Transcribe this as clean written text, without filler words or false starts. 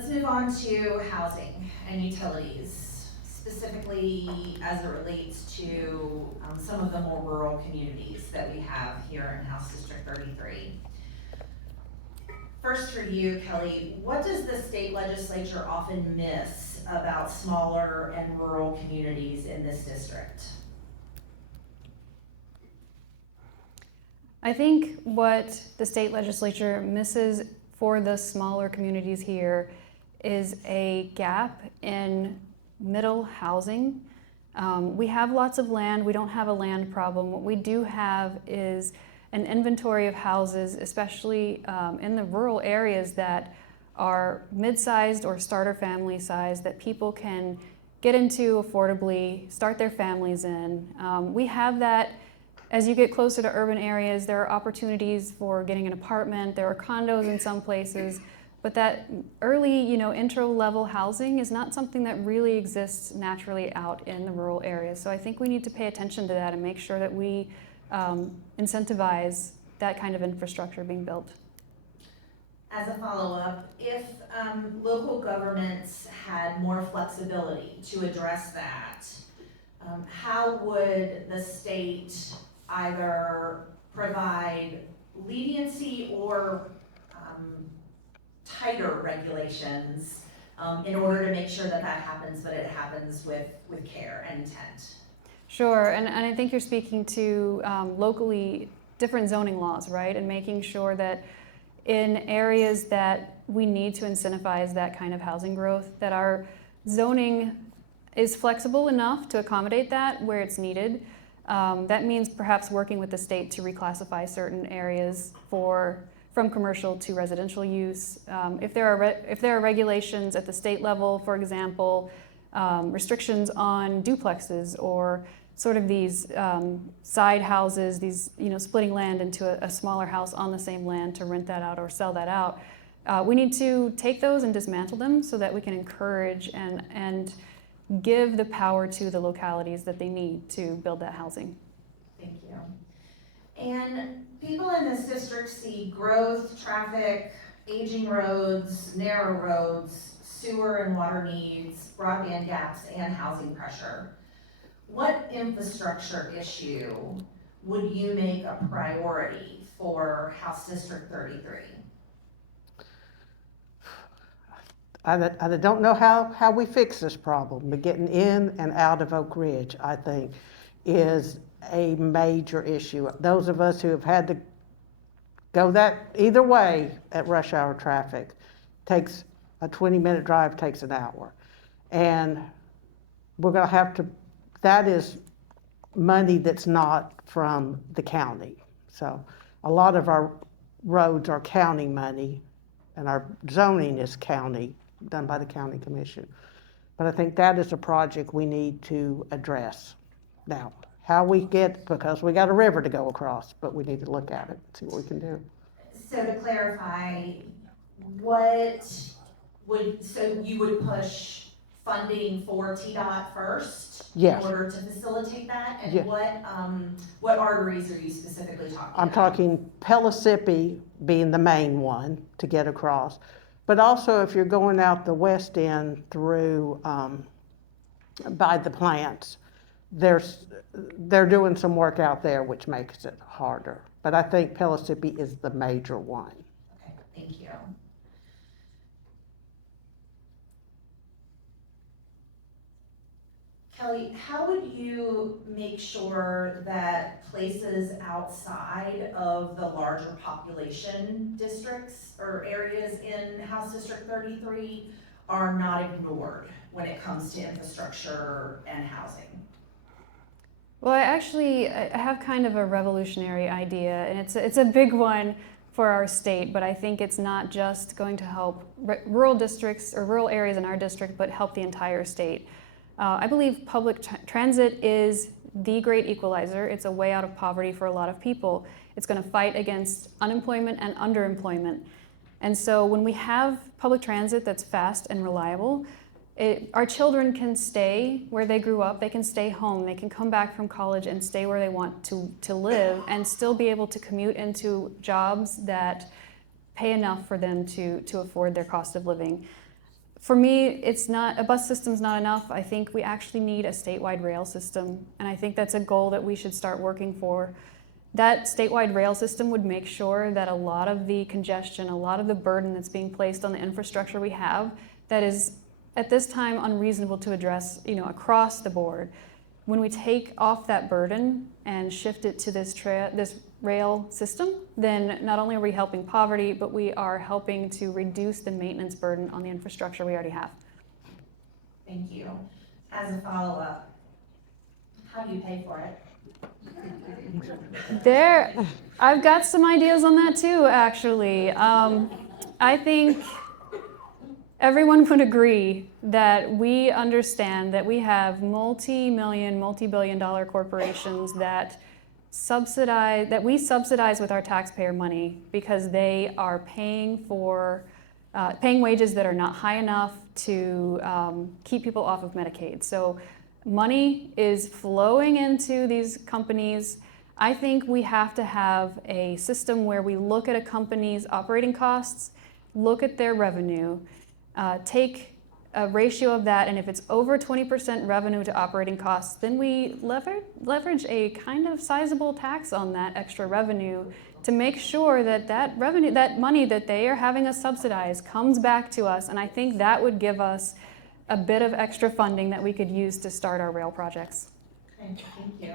Let's move on to housing and utilities, specifically as it relates to some of the more rural communities that we have here in House District 33. First for you, Kelly, what does the state legislature often miss about smaller and rural communities in this district? I think what the state legislature misses for the smaller communities here is a gap in middle housing. We have lots of land. We don't have a land problem. What we do have is an inventory of houses, especially in the rural areas that are mid-sized or starter family size that people can get into affordably, start their families in. We have that. As you get closer to urban areas, there are opportunities for getting an apartment. There are condos in some places, but that early, intro-level housing is not something that really exists naturally out in the rural areas. So I think we need to pay attention to that and make sure that we incentivize that kind of infrastructure being built. As a follow-up, if local governments had more flexibility to address that, how would the state either provide leniency or tighter regulations in order to make sure that that happens, but it happens with care and intent? Sure, and I think you're speaking to locally different zoning laws, right? And making sure that in areas that we need to incentivize that kind of housing growth, that our zoning is flexible enough to accommodate that where it's needed. That means perhaps working with the state to reclassify certain areas from commercial to residential use. If there are regulations at the state level, for example, restrictions on duplexes or sort of these side houses, these splitting land into a smaller house on the same land to rent that out or sell that out. We need to take those and dismantle them so that we can encourage and give the power to the localities that they need to build that housing. Thank you. And people in this district see growth, traffic, aging roads, narrow roads, sewer and water needs, broadband gaps, and housing pressure. What infrastructure issue would you make a priority for House District 33? I don't know how we fix this problem, but getting in and out of Oak Ridge, I think, is a major issue. Those of us who have had to go that either way at rush hour traffic, takes a 20-minute drive, takes an hour. And we're gonna have to, that is money that's not from the county. So a lot of our roads are county money and our zoning is county, done by the county commission. But I think that is a project we need to address. Now, how we get, because we got a river to go across, but we need to look at it and see what we can do. So to clarify, so you would push funding for TDOT first? Yes. In order to facilitate that? And yes. What arteries are you specifically talking about? I'm talking Pellissippi being the main one to get across. But also if you're going out the west end through by the plants, they're doing some work out there which makes it harder. But I think Pellissippi is the major one. Okay, thank you. Kelly, how would you make sure that places outside of the larger population districts or areas in House District 33 are not ignored when it comes to infrastructure and housing? Well, I have kind of a revolutionary idea, and it's a big one for our state, but I think it's not just going to help rural districts or rural areas in our district, but help the entire state. I believe public transit is the great equalizer. It's a way out of poverty for a lot of people. It's going to fight against unemployment and underemployment. And so when we have public transit that's fast and reliable, our children can stay where they grew up, they can stay home, they can come back from college and stay where they want to live and still be able to commute into jobs that pay enough for them to afford their cost of living. for me, it's not, a bus system's not enough. I think we actually need a statewide rail system, and I think that's a goal that we should start working for. That statewide rail system would make sure that a lot of the congestion, a lot of the burden that's being placed on the infrastructure we have, that is at this time unreasonable to address, across the board. When we take off that burden and shift it to this rail system, then not only are we helping poverty, but we are helping to reduce the maintenance burden on the infrastructure we already have. Thank you. As a follow-up, how do you pay for it? I've got some ideas on that too, actually. I think everyone would agree that we understand that we have multi-million, multi-billion-dollar corporations that we subsidize with our taxpayer money because they are paying wages that are not high enough to keep people off of Medicaid. So money is flowing into these companies. I think we have to have a system where we look at a company's operating costs, look at their revenue, take a ratio of that, and if it's over 20% revenue to operating costs, then we leverage a kind of sizable tax on that extra revenue to make sure that that money that they are having us subsidize comes back to us. And I think that would give us a bit of extra funding that we could use to start our rail projects. Okay, thank you.